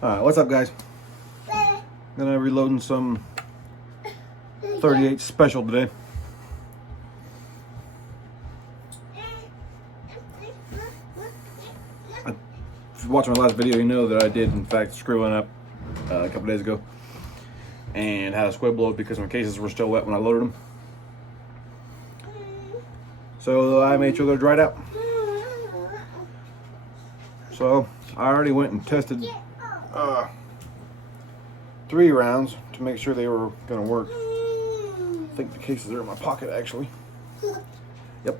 What's up, guys? Gonna reloading some 38 special today. If you watched my last video, you know that I did, in fact, screw one up a couple days ago and had a squid blow because my cases were still wet when I loaded them. So I made sure they're dried out. So I already went and tested 3 rounds to make sure they were gonna work. I think the cases are in my pocket, actually. Yep.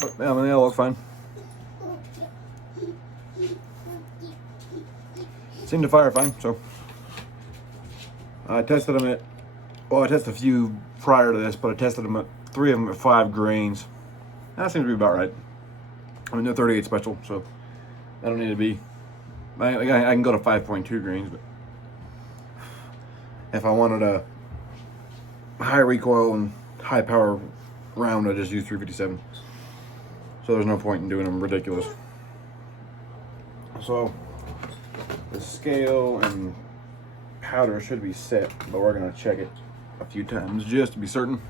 But yeah, I mean, they all look fine. Seemed to fire fine, so I tested them at, well, I tested a few prior to this, but I tested them at 3 of them at 5 grains. That seems to be about right. I mean, they're 38 special, so I don't need to be. I can go to 5.2 grains, but if I wanted a high recoil and high power round, I just use 357. So there's no point in doing them ridiculous. So the scale and powder should be set, but we're gonna check it a few times just to be certain.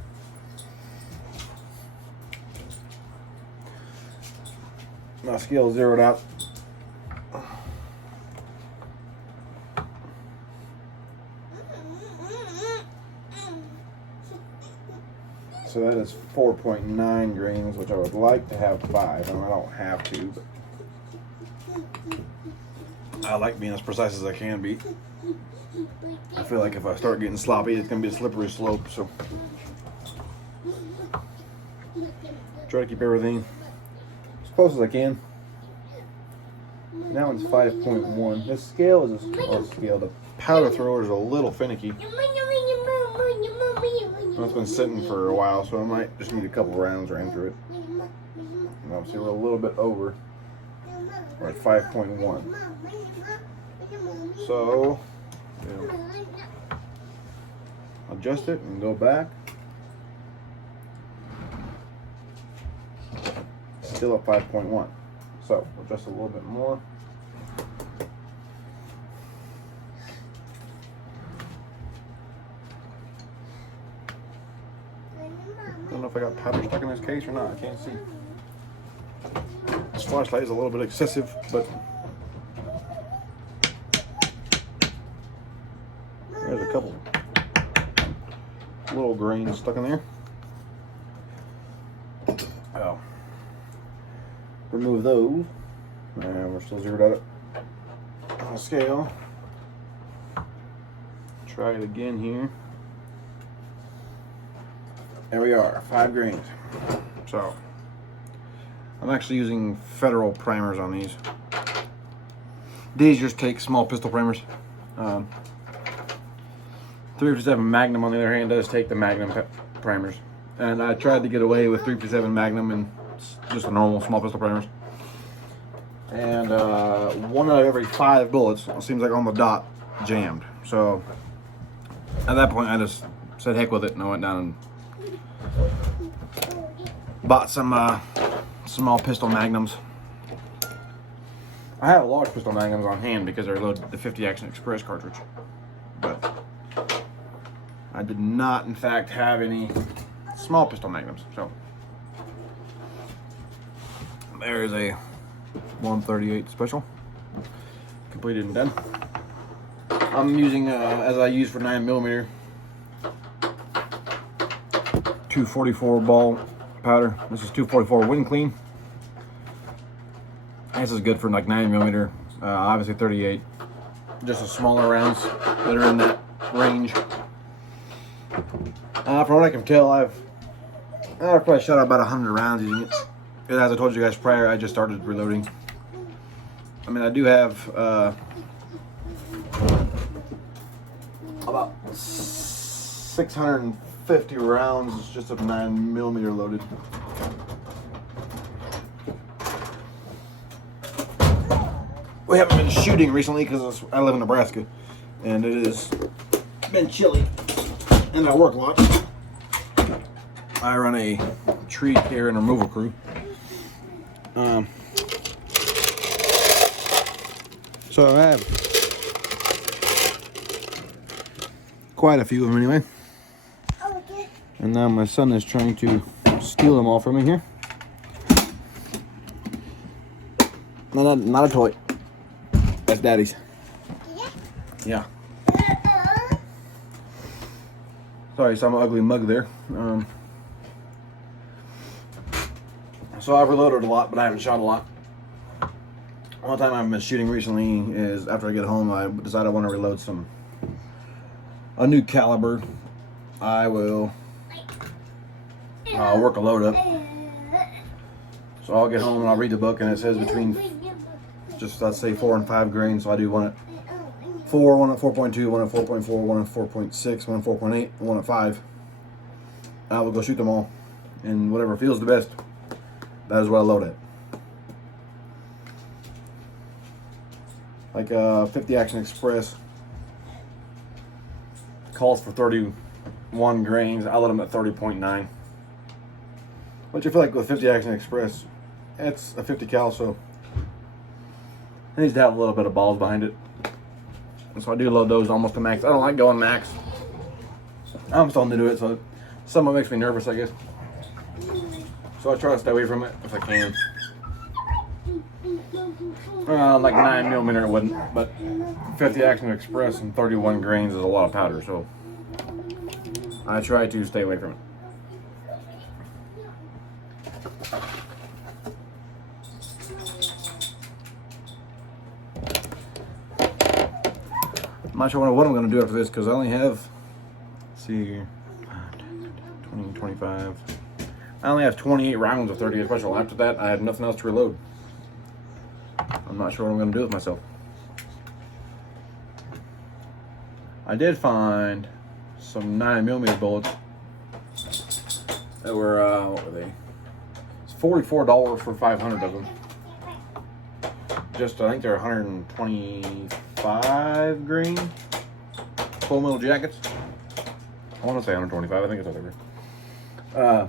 My scale zeroed out. So that is 4.9 grains, which I would like to have 5. I mean, I don't have to, but I like being as precise as I can be. I feel like if I start getting sloppy, it's going to be a slippery slope, so try to keep everything as close as I can. That one's 5.1. This scale is a small scale. The powder thrower is a little finicky. It's been sitting for a while, so I might just need a couple rounds ran through it. And obviously we're a little bit over. We're at 5.1. So adjust it and go back. Still at 5.1. So adjust a little bit more. I don't know if I got powder stuck in this case or not. I can't see. This flashlight is a little bit excessive, but there's a couple little grains stuck in there. Oh. Remove those. And we're still zeroed out on the scale. Try it again here. There we are, 5 grains. So I'm actually using Federal primers on these. These just take small pistol primers. 357 Magnum, on the other hand, does take the Magnum primers. And I tried to get away with 357 Magnum and just the normal small pistol primers. And 1 out of every 5 bullets, it seems like on the dot, jammed. So at that point, I just said heck with it, and I went down and bought some small pistol magnums. I have large pistol magnums on hand because they're loaded with the 50 Action Express cartridge, but I did not, in fact, have any small pistol magnums. So there is a 138 special, completed and done. I'm using, as I use for 9mm, 244 ball powder. This is 244 Wind Clean. This is good for like 9mm, obviously 38. Just the smaller rounds that are in that range. From what I can tell, I've probably shot out about 100 rounds using it. And as I told you guys prior, I just started reloading. I mean, I do have about 650 rounds just of 9mm loaded. We haven't been shooting recently because I live in Nebraska and it has been chilly and I work a lot. I run a tree care and removal crew So I have quite a few of them anyway. And now my son is trying to steal them all from me here. No, not a toy. That's Daddy's. Yeah. Sorry, saw my ugly mug there. So I've reloaded a lot, but I haven't shot a lot. One time I've been shooting recently is after I get home, I decided I want to reload a new caliber. I will work a load up. So I'll get home and I'll read the book, and it says between just, let's say, 4 and 5 grains. So I do one at 4, one at 4.2, one at 4.4, one at 4.6, one at 4.8, one at 5. I will go shoot them all, and whatever feels the best, that is what I load at. Like 50 Action Express calls for 31 grains. I load them at 30.9. Which I feel like with 50 Action Express, it's a 50 cal, so it needs to have a little bit of balls behind it. And so I do load those almost to max. I don't like going max. I'm starting to do it, so some of it makes me nervous, I guess. So I try to stay away from it if I can. Like 9mm it wouldn't, but 50 Action Express and 31 grains is a lot of powder, so I try to stay away from it. I'm not sure what I'm going to do after this, because I only have, let's see here, 20, 25. I only have 28 rounds of 38 special. After that, I have nothing else to reload. I'm not sure what I'm going to do with myself. I did find some 9mm bullets that were, what were they? It's $44 for 500 of them. Just, I think they're 125 grain full metal jackets. I want to say 125. I think it's other.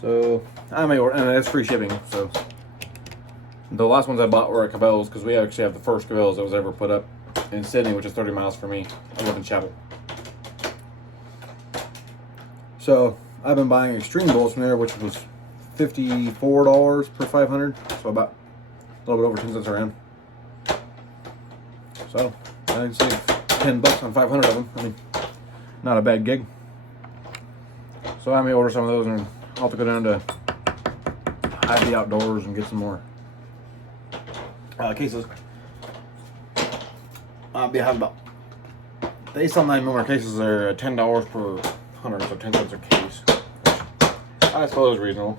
So I may order, and it's free shipping. So the last ones I bought were at Cabela's, because we actually have the first Cabela's that was ever put up in Sydney, which is 30 miles from me. I live in Chapel. So I've been buying Extreme bullets from there, which was $54 per 500. So about a little bit over 10 cents around. So I can save $10 on 500 of them. I mean, not a bad gig. So I may order some of those, and I'll have to go down to Hy-Vee Outdoors and get some more cases. I'll be having about, they sell 9mm cases. They're $10 per 100, so 10 cents a case. I suppose is reasonable.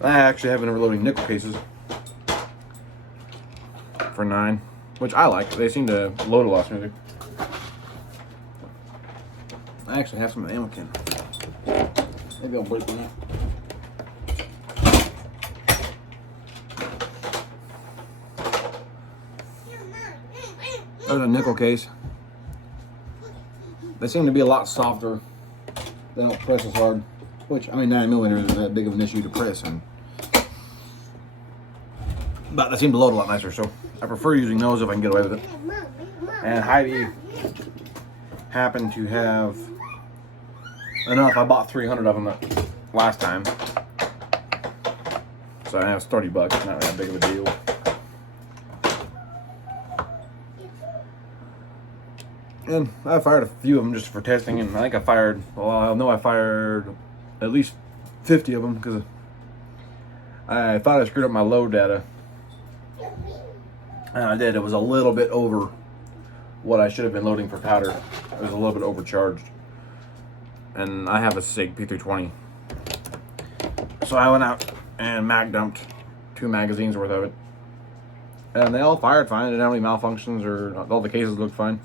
I actually have been reloading nickel cases for 9, which I like. They seem to load a lot smoother. I actually have some ammo can. Maybe I'll break one out. There's a nickel case. They seem to be a lot softer. They don't press as hard. Which, I mean, 9mm isn't that big of an issue to press, but they seem to load a lot nicer, so I prefer using those if I can get away with it. And Hy-Vee happened to have enough. I bought 300 of them last time, so I have $30. Not that big of a deal. And I fired a few of them just for testing, and I think I fired, well, I know I fired at least 50 of them, because I thought I screwed up my load data. And I did. It was a little bit over what I should have been loading for powder. It was a little bit overcharged. And I have a SIG P320. So I went out and mag dumped 2 magazines worth of it. And they all fired fine. They didn't have any malfunctions, or all the cases looked fine.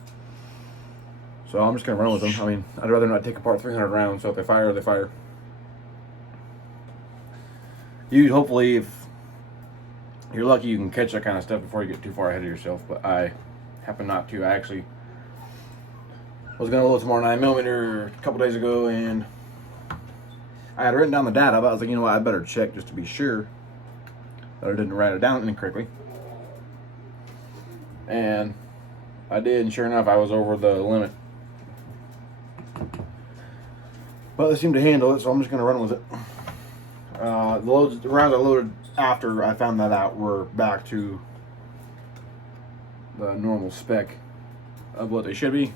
So I'm just going to run with them. I mean, I'd rather not take apart 300 rounds, so if they fire, they fire. You hopefully, if you're lucky, you can catch that kind of stuff before you get too far ahead of yourself, but I happen not to. I actually was going to load some more 9mm a couple days ago, and I had written down the data, but I was like, you know what, I better check just to be sure that I didn't write it down incorrectly. And I did, and sure enough, I was over the limit. But they seemed to handle it, so I'm just going to run with it. The rounds I loaded after I found that out were back to the normal spec of what they should be.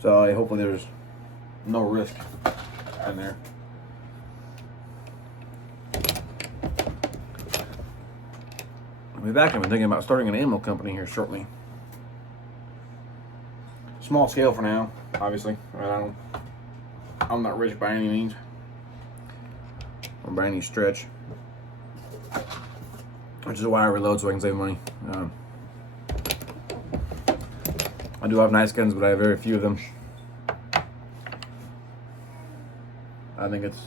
So hopefully there's no risk in there. I'll be back. I've been thinking about starting an ammo company here shortly. Small scale for now, obviously. I'm not rich by any means, or by any stretch, which is why I reload so I can save money. I do have nice guns, but I have very few of them. I think it's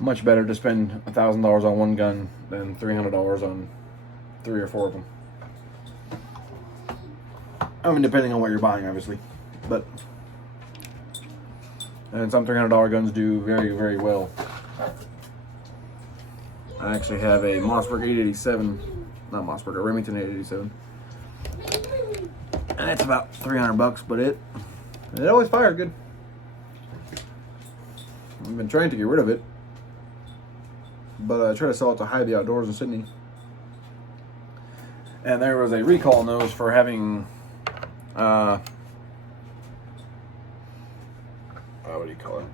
much better to spend $1,000 on one gun than $300 on 3 or 4 of them. I mean, depending on what you're buying, obviously, but and some $300 guns do very, very well. I actually have a Mossberg 887, not Mossberg, a Remington 887, and it's about $300, but it always fired good. I've been trying to get rid of it, but I tried to sell it to Hy-Vee Outdoors in Sydney, and there was a recall on those for having what do you call it?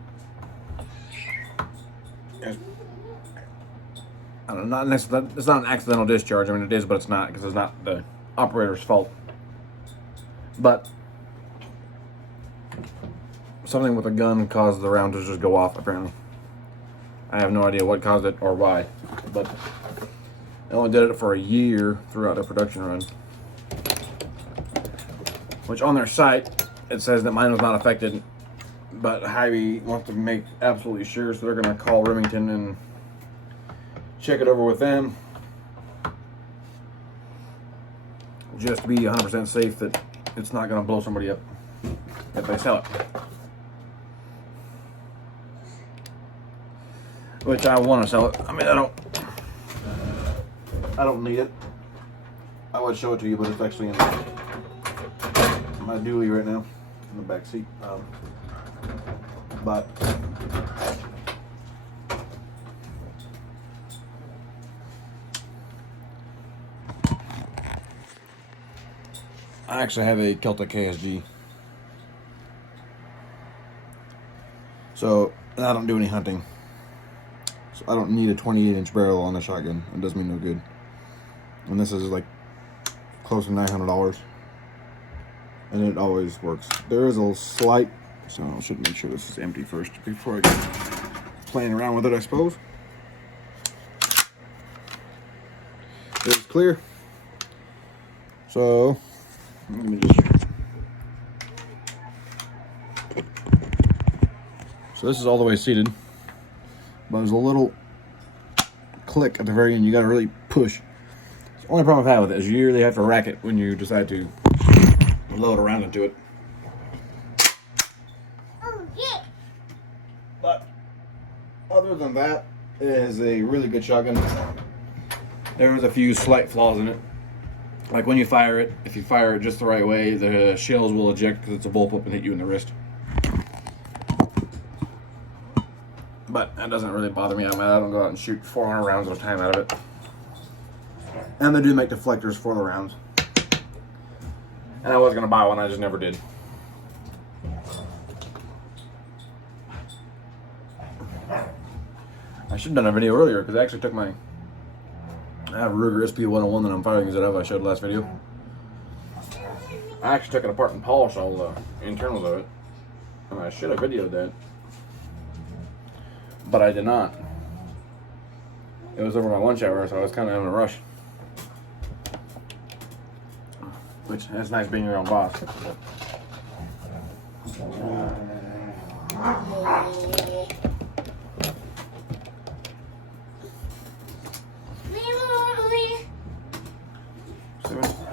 I don't know, it's not an accidental discharge. I mean, it is, but it's not, because it's not the operator's fault. But something with a gun caused the round to just go off, apparently. I have no idea what caused it or why, but they only did it for a year throughout the production run. Which on their site, it says that mine was not affected, but Hy-Vee wants to make absolutely sure, so they're going to call Remington and check it over with them, just to be 100% safe that it's not going to blow somebody up if they sell it. Which I want to sell it. I mean, I don't need it. I would show it to you, but it's actually in my dually right now in the back seat. But I actually have a Keltec KSG, so and I don't do any hunting, so I don't need a 28-inch barrel on a shotgun. It does me no good. And this is like close to $900, and it always works. There is a slight, so I should make sure this is empty first before I get playing around with it, I suppose. It's clear. So let me just. So this is all the way seated, but there's a little click at the very end. You got to really push. The only problem I've had with it is you really have to rack it when you decide to load around into it. But other than that, it is a really good shotgun. There was a few slight flaws in it. Like when you fire it, if you fire it just the right way, the shells will eject because it's a bullpup and hit you in the wrist. But that doesn't really bother me. I don't go out and shoot 400 rounds at a time out of it. And they do make deflectors for the rounds. And I was going to buy one, I just never did. I should have done a video earlier because I actually took my... I have a Ruger SP101 that I'm firing out of. I showed last video. I actually took it apart and polished all the internals of it. And I should have videoed that. But I did not. It was over my lunch hour, so I was kind of in a rush. Which, it's nice being your own boss.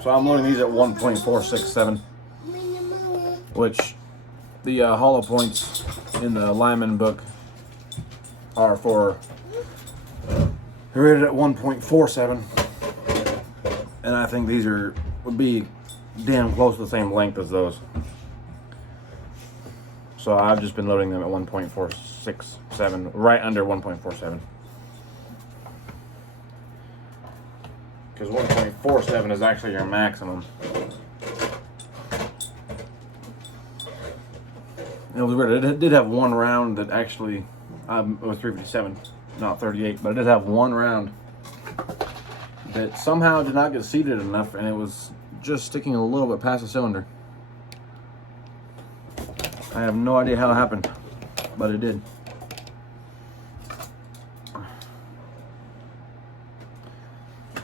So I'm loading these at 1.467, which the hollow points in the Lyman book are for rated at 1.47, and I think these would be damn close to the same length as those. So I've just been loading them at 1.467, right under 1.47. Because 1.47 is actually your maximum. It was weird. It did have one round that actually, it was 357, not 38, but it did have one round that somehow did not get seated enough, and it was just sticking a little bit past the cylinder. I have no idea how it happened, but it did.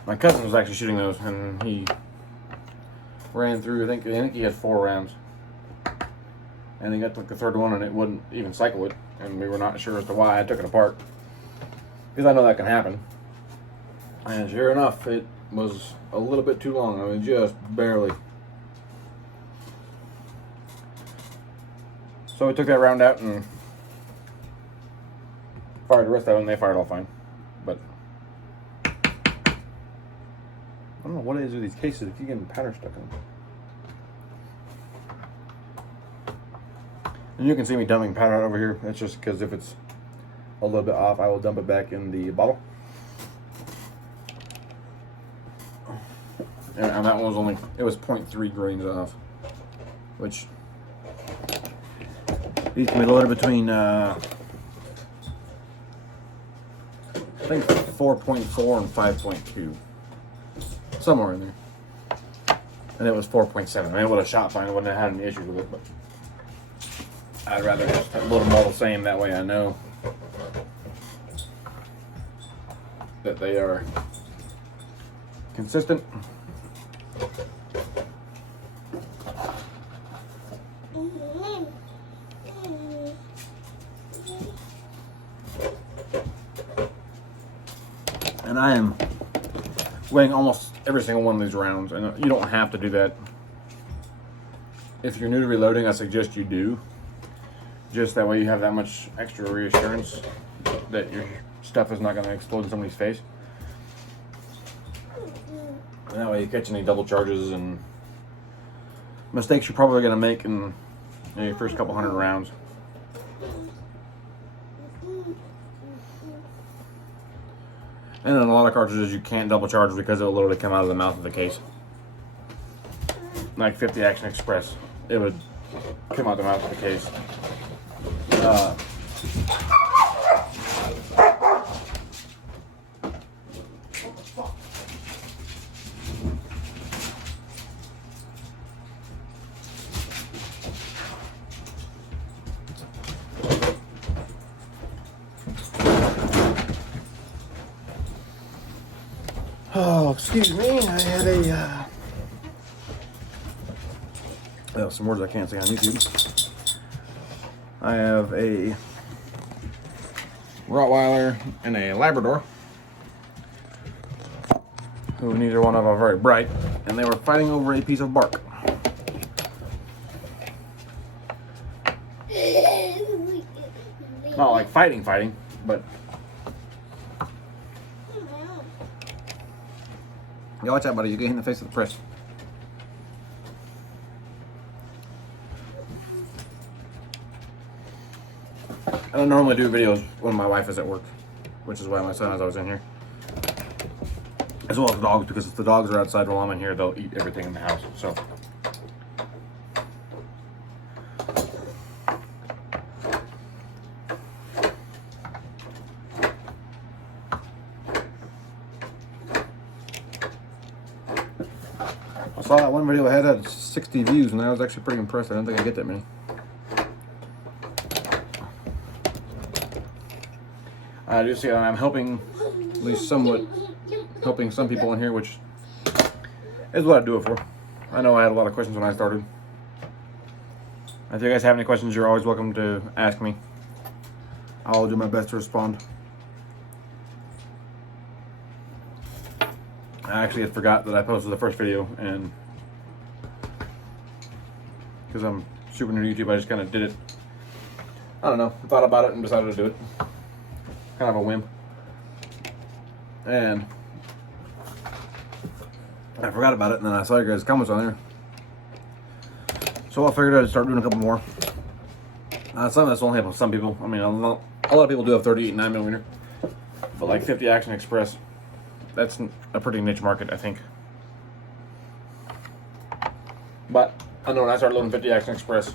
My cousin was actually shooting those, and he ran through, I think he had 4 rounds. And he got to the third one and it wouldn't even cycle it, and we were not sure as to why. I took it apart because I know that can happen, and sure enough, it was a little bit too long. I mean, just barely. So we took that round out and fired the rest of it, and they fired all fine. But I don't know what it is with these cases. If you get powder stuck in them. And you can see me dumping powder out over here. It's just because if it's a little bit off, I will dump it back in the bottle. And that one was it was 0.3 grains off, which these can be loaded between, I think 4.4 and 5.2, somewhere in there. And it was 4.7. I mean, it would have shot fine. I wouldn't have had any issues with it, but I'd rather just load them all the same. That way I know that they are consistent. And I am weighing almost every single one of these rounds, and you don't have to do that. If you're new to reloading, I suggest you do. Just that way you have that much extra reassurance that your stuff is not going to explode in somebody's face. And that way you catch any double charges and mistakes you're probably going to make in your first couple hundred rounds. And in a lot of cartridges you can't double charge because it'll literally come out of the mouth of the case. Like 50 Action Express, it would come out the mouth of the case. Oh, excuse me, I had some words I can't say on YouTube. I have a Rottweiler and a Labrador, who neither one of them are very bright, and they were fighting over a piece of bark. Not like fighting, but yeah, watch out, buddy. You get hit in the face with the press. I don't normally do videos when my wife is at work, which is why my son is always in here. As well as the dogs, because if the dogs are outside while I'm in here, they'll eat everything in the house. So. I saw that one video I had 60 views, and I was actually pretty impressed. I don't think I get that many. I do see that I'm helping, at least somewhat, helping some people in here, which is what I do it for. I know I had a lot of questions when I started. If you guys have any questions, you're always welcome to ask me. I'll do my best to respond. I actually had forgot that I posted the first video, and because I'm super new to YouTube, I just kind of did it I don't know. Thought about it and decided to do it. Kind of a whim. And I forgot about it, and then I saw your guys' comments on there. So I figured I'd start doing a couple more. Some of this only have some people. I mean, a lot of people do have 38 9mm, but like 50 Action Express, that's a pretty niche market, I think. But I know when I started loading 50 Action Express,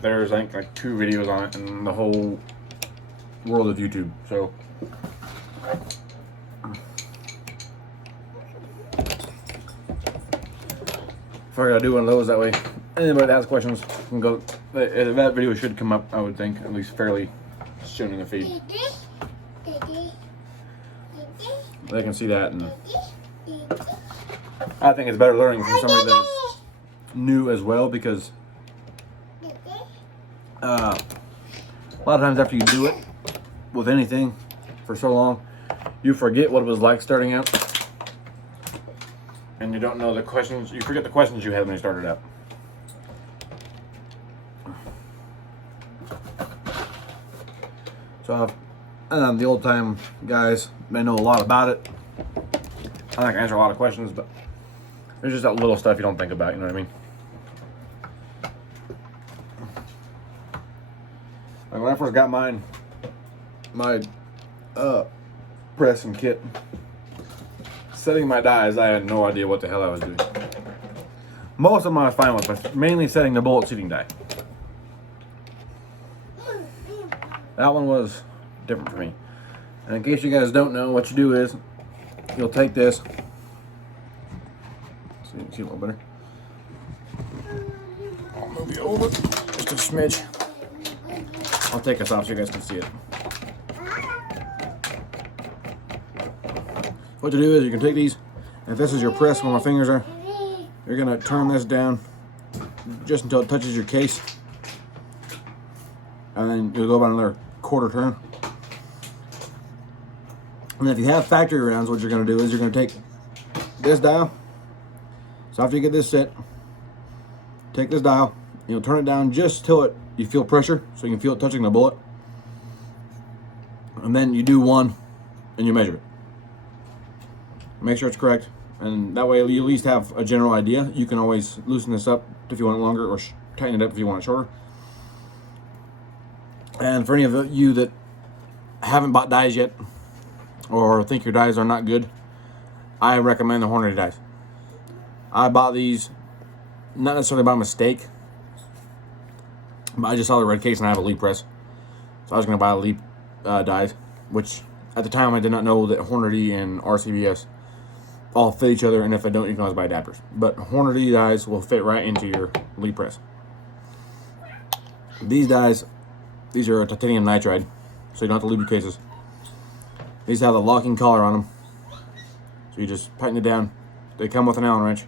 there's I think like 2 videos on it in the whole world of YouTube. So figured I'd do one of those, that way anybody that has questions can go. That video should come up, I would think, at least fairly soon in the feed. They can see that, and I think it's better learning from somebody that is new as well, because a lot of times after you do it with anything for so long, you forget what it was like starting out, and you don't know the questions. You forget the questions you had when you started out. So, the old time guys may know a lot about it. I think I answer a lot of questions, but there's just that little stuff you don't think about. You know what I mean? Like when I first got my press and kit, setting my dies, I had no idea what the hell I was doing. Most of them I was fine with, but mainly setting the bullet seating die. That one was different for me. And in case you guys don't know, what you do is you'll take this. So you can see a little better. I'll move you over just a smidge. I'll take this off so you guys can see it. What you do is you can take these, and if this is your press where my fingers are, you're gonna turn this down just until it touches your case, and then you'll go about another quarter turn. And if you have factory rounds, what you're gonna do is you're gonna take this dial. So after you get this set, take this dial, and you'll turn it down just till you feel pressure, so you can feel it touching the bullet. And then you do one, and you measure it. Make sure it's correct, and that way you at least have a general idea. You can always loosen this up if you want it longer, or tighten it up if you want it shorter. And for any of you that haven't bought dies yet, or think your dies are not good, I recommend the Hornady dies. I bought these not necessarily by mistake, but I just saw the red case and I have a Lee press, so I was going to buy a Lee dies, which at the time I did not know that Hornady and RCBS all fit each other, and if they don't, you can always buy adapters. But Hornady dies will fit right into your Lee press. These dies, these are titanium nitride, so you don't have to lube your cases. These have the locking collar on them, so you just tighten it down. They come with an Allen wrench.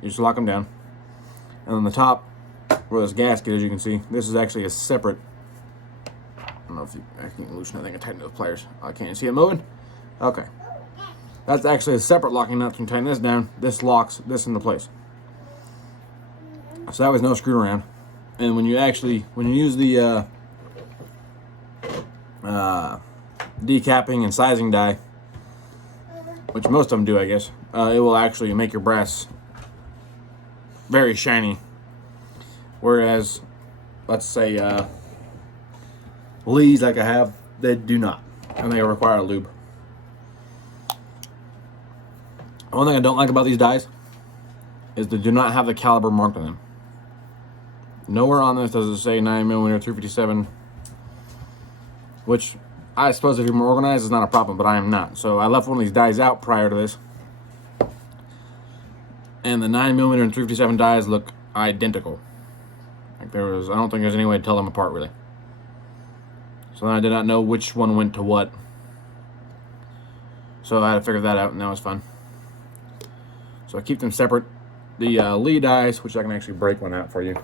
You just lock them down. And on the top, where this gasket, as you can see, this is actually a separate. I don't know if I can loosen that thing and tighten it with pliers. I can't see it moving. Okay. That's actually a separate locking nut. You can tighten this down. This locks this into place. So that was no screw around. And when you use the decapping and sizing die, which most of them do, I guess, it will actually make your brass very shiny. Whereas, let's say, Lees, like I have, they do not. And they require a lube. One thing I don't like about these dies is they do not have the caliber marked on them. Nowhere on this does it say 9mm 357, which I suppose if you're more organized is not a problem, but I am not. So I left one of these dies out prior to this, and the 9mm and 357 dies look identical. Like I don't think there's any way to tell them apart really. So then I did not know which one went to what. So I had to figure that out, and that was fun. So I keep them separate. The Lee dies, which I can actually break one out for you.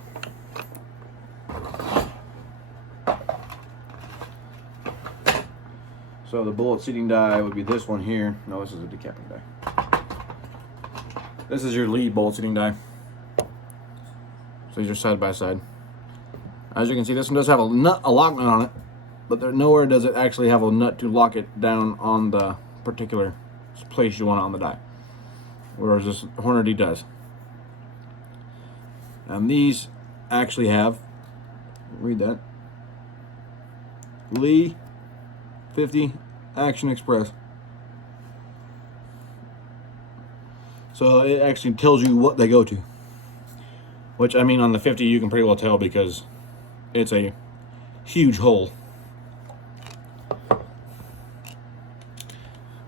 So the bullet seating die would be this one here. No, this is a decapping die. This is your Lee bullet seating die. So these are side by side. As you can see, this one does have a lock nut on it, but nowhere does it actually have a nut to lock it down on the particular place you want it on the die. Whereas this Hornady does. And these actually have, read that, Lee 50 Action Express. So it actually tells you what they go to. Which, I mean, on the 50 you can pretty well tell because it's a huge hole.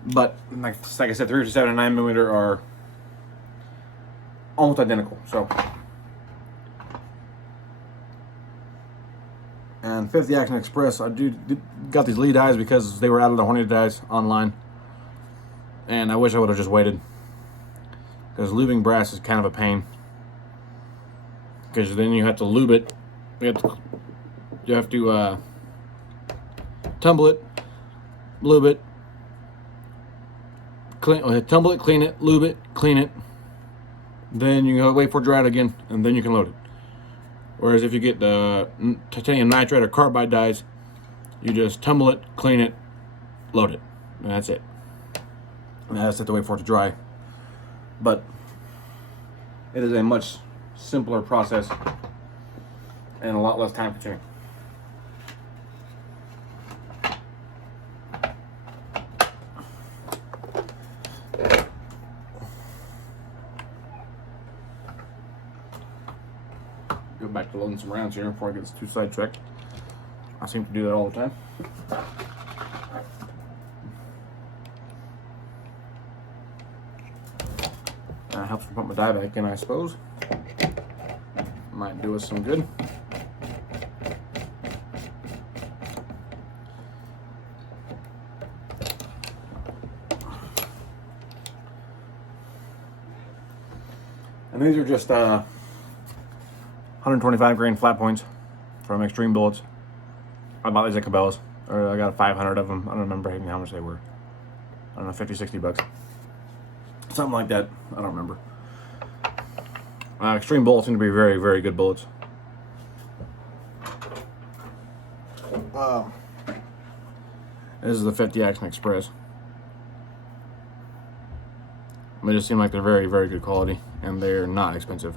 But like I said, 357 and 9mm are almost identical. So, and 50 Action Express, I got these Lee dies because they were out of the Hornady dies online, and I wish I would have just waited, because lubing brass is kind of a pain. Because then you have to lube it. You have to tumble it, lube it, tumble it, clean it, lube it, clean it. Then you gotta wait for it to dry out again, and then you can load it. Whereas if you get the titanium nitride or carbide dies, you just tumble it, clean it, load it, and that's it. And I just have to wait for it to dry. But it is a much simpler process and a lot less time consuming. Go back to loading some rounds here before I get too sidetracked. I seem to do that all the time. Helps me put my die back in, I suppose. Might do us some good. And these are just 125 grain flat points from Extreme Bullets. I bought these at Cabela's. Or I got 500 of them. I don't remember how much they were. I don't know, 50, 60 bucks. Something like that. I don't remember. Extreme Bullets seem to be very, very good bullets. This is the 50 Action Express. They just seem like they're very, very good quality, and they're not expensive.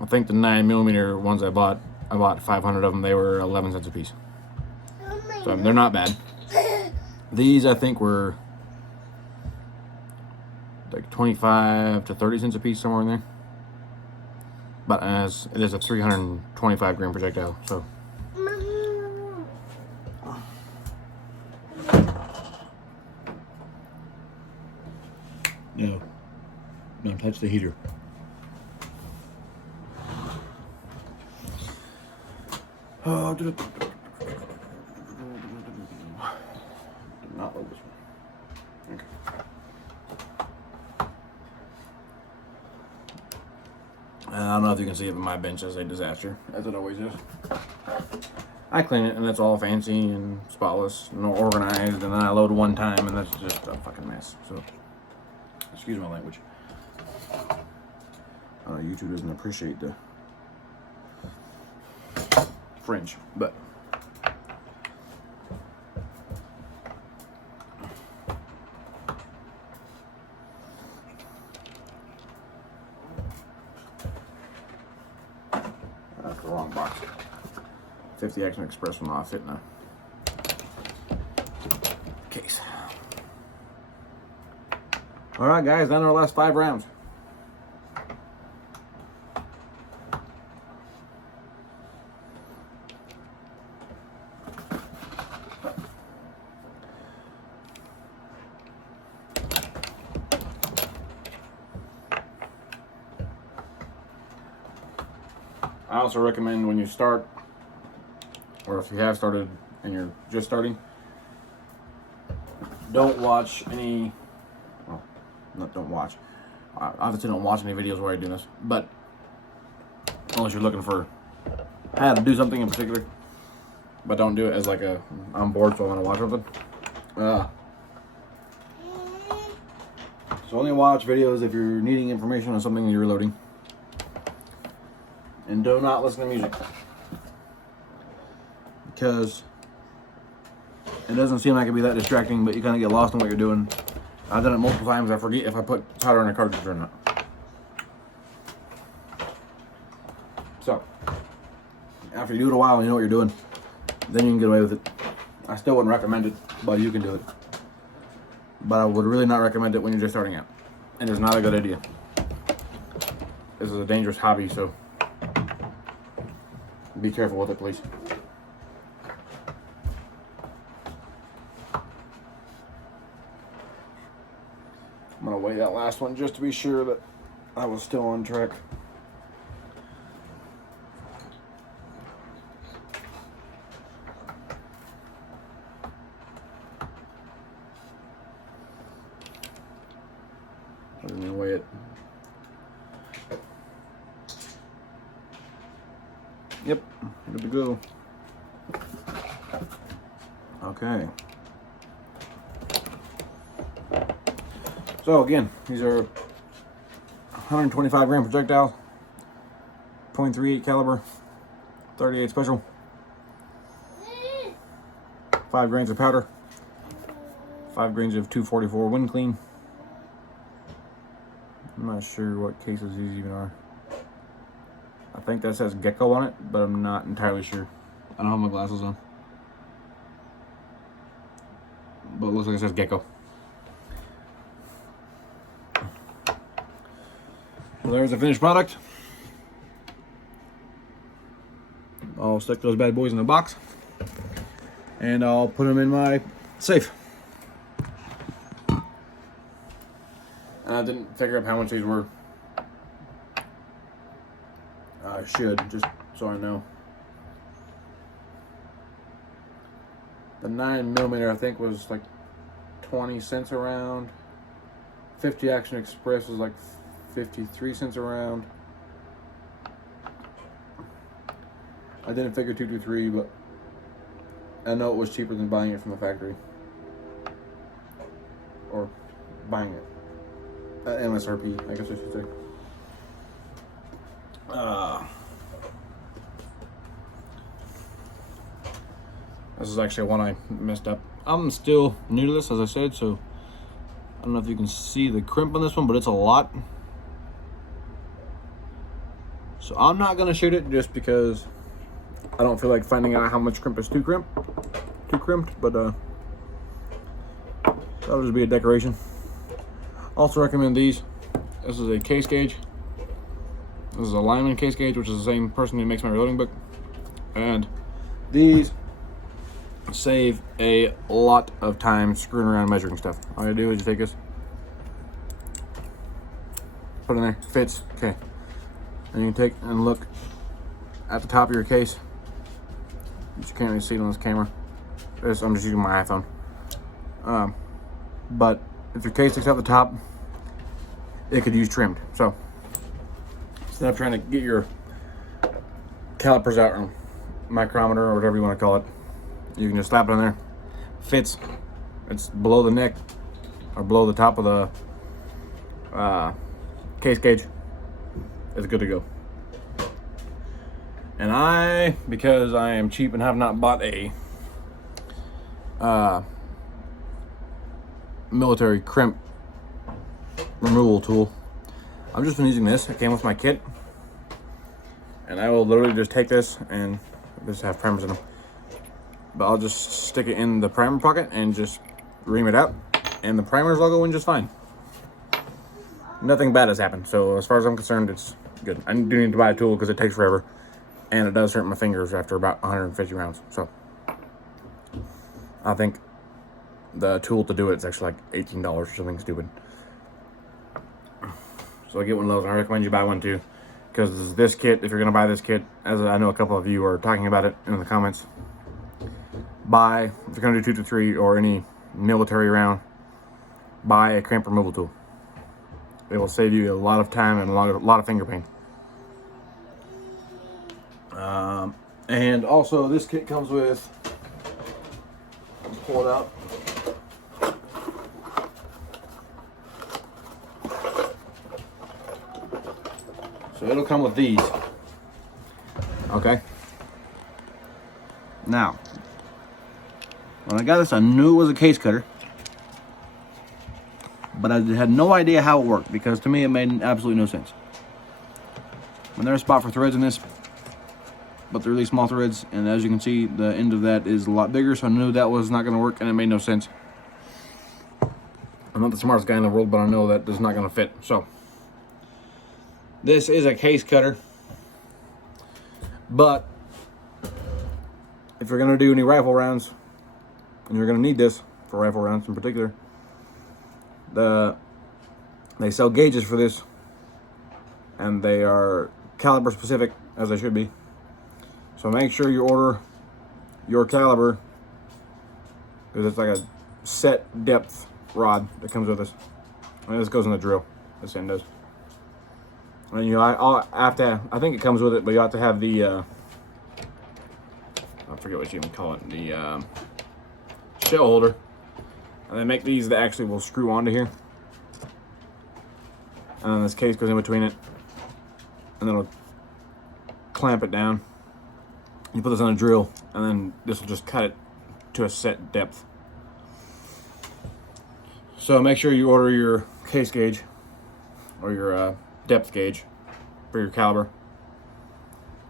I think the 9mm ones I bought 500 of them. They were 11 cents a piece. So they're not bad. These I think were like 25 to 30 cents a piece, somewhere in there. But as it is a 325 grain projectile, so. No, don't touch the heater. Oh, did not load this one. Okay. I don't know if you can see it, but my bench is a disaster, as it always is. I clean it, and it's all fancy and spotless and organized, and then I load one time, and that's just a fucking mess. So, excuse my language. YouTube doesn't appreciate the French, but that's the wrong box. 50 Action Express will not fit in a case. All right, guys, down to our last 5 rounds. I also recommend when you start, or if you have started and you're just starting, don't watch any, well, not don't watch. Obviously don't watch any videos where I do this, but unless you're looking for how to do something in particular, but don't do it as like a, I'm bored so I want to watch something. So only watch videos if you're needing information on something you're loading. And do not listen to music. because it doesn't seem like it'd be that distracting, but you kind of get lost in what you're doing. I've done it multiple times. I forget if I put powder in a cartridge or not. So, after you do it a while and you know what you're doing, then you can get away with it. I still wouldn't recommend it, but you can do it. But I would really not recommend it when you're just starting out. And it's not a good idea. This is a dangerous hobby, so be careful with it, please. I'm gonna weigh that last one just to be sure that I was still on track. I didn't even weigh it. Yep, good to go. Okay. So again, these are 125 gram projectile, .38 caliber, 38 special, 5 grains of powder, 5 grains of 244 wind clean. I'm not sure what cases these even are. I think that says Gecko on it, but I'm not entirely sure. I don't have my glasses on. But it looks like it says Gecko. Well, there's the finished product. I'll stick those bad boys in a box. And I'll put them in my safe. And I didn't figure out how much these were. I should, just so I know. The 9mm I think was like 20 cents around. 50 Action Express was like 53 cents around. I didn't figure 223, but I know it was cheaper than buying it from the factory. Or buying it at MSRP, I guess I should say. This is actually one I messed up. I'm still new to this, as I said, so I don't know if you can see the crimp on this one, but it's a lot. So I'm not gonna shoot it just because I don't feel like finding out how much crimp is too crimped, but that'll just be a decoration. Also recommend these. This is a case gauge. This is a Lyman case gauge, which is the same person who makes my reloading book. And these save a lot of time screwing around measuring stuff. All you do is you take this, put it in there, fits, okay. And you can take and look at the top of your case. You can't really see it on this camera. I'm just using my iPhone. But if your case sticks out the top, it could use trimmed. So instead of trying to get your calipers out, or micrometer, or whatever you want to call it, you can just slap it on there. Fits. It's below the neck or below the top of the case gauge. It's good to go. And because I am cheap and have not bought a military crimp removal tool, I've just been using this. It came with my kit, and I will literally just take this, and this have primers in them, but I'll just stick it in the primer pocket and just ream it out, and the primers will go in just fine. Nothing bad has happened, so as far as I'm concerned, it's good. I do need to buy a tool because it takes forever, and it does hurt my fingers after about 150 rounds. So I think the tool to do it is actually like $18 or something stupid. So I get one of those, and I recommend you buy one too, because this kit, if you're gonna buy this kit, as I know a couple of you are talking about it in the comments, if you're gonna do 223 or any military round, buy a crimp removal tool. It will save you a lot of time and a lot of finger pain. And also, this kit comes with, let's pull it out. So it'll come with these. Okay. Now, when I got this, I knew it was a case cutter, but I had no idea how it worked because to me it made absolutely no sense. When there's a spot for threads in this, but they're really small threads, and as you can see, the end of that is a lot bigger, so I knew that was not going to work, and it made no sense. I'm not the smartest guy in the world, but I know that is not going to fit. So, this is a case cutter, but if you're going to do any rifle rounds, and you're going to need this for rifle rounds in particular, they sell gauges for this, and they are caliber specific, as they should be. So make sure you order your caliber, because it's like a set depth rod that comes with this. And this goes in the drill. This end does. And you I'll have to. I think it comes with it, but you have to have the. I forget what you even call it. The shell holder. And they make these that actually will screw onto here. And then this case goes in between it, and then it'll clamp it down. You put this on a drill, and then this will just cut it to a set depth. So make sure you order your case gauge or your depth gauge for your caliber,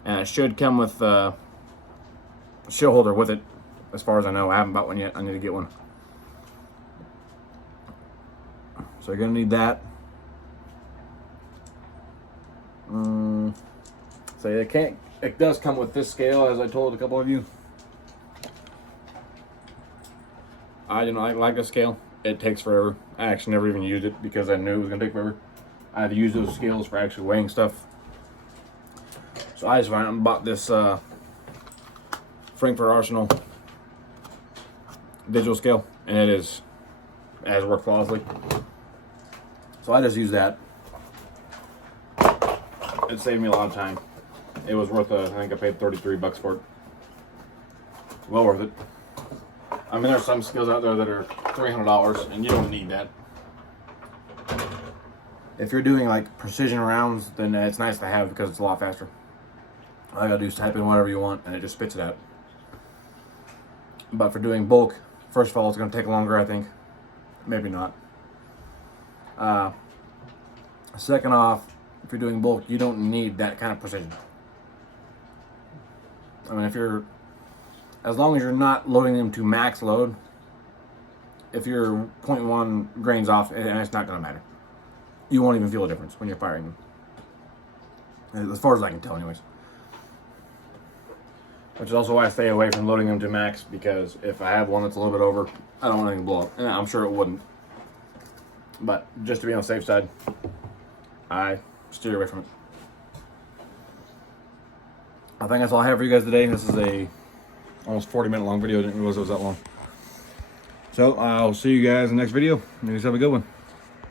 and it should come with a shell holder with it. As far as I know, I haven't bought one yet. I need to get one. So you're gonna need that. So it does come with this scale, as I told a couple of you. I do not like this scale. It takes forever. I actually never even used it because I knew it was gonna take forever. I had to use those scales for actually weighing stuff. So I just went out and bought this Frankfurt Arsenal digital scale, and it has worked flawlessly. So I just use that. It saved me a lot of time. It was worth I think I paid $33 for it. Well worth it. I mean, there's some skills out there that are $300, and you don't need that. If you're doing like precision rounds, then it's nice to have because it's a lot faster. All you gotta do is type in whatever you want, and it just spits it out. But for doing bulk, first of all, it's gonna take longer, I think. Maybe not. Second off, if you're doing bulk, you don't need that kind of precision. I mean, as long as you're not loading them to max load, if you're 0.1 grains off, and it's not going to matter. You won't even feel a difference when you're firing them. As far as I can tell, anyways. Which is also why I stay away from loading them to max, because if I have one that's a little bit over, I don't want anything to blow up. And I'm sure it wouldn't. But just to be on the safe side, I steer away from it. I think that's all I have for you guys today. This is a almost 40-minute long video. I didn't realize it was that long. So I'll see you guys in the next video. You guys have a good one.